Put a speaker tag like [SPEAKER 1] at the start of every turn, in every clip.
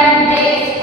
[SPEAKER 1] Gracias.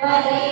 [SPEAKER 1] Hare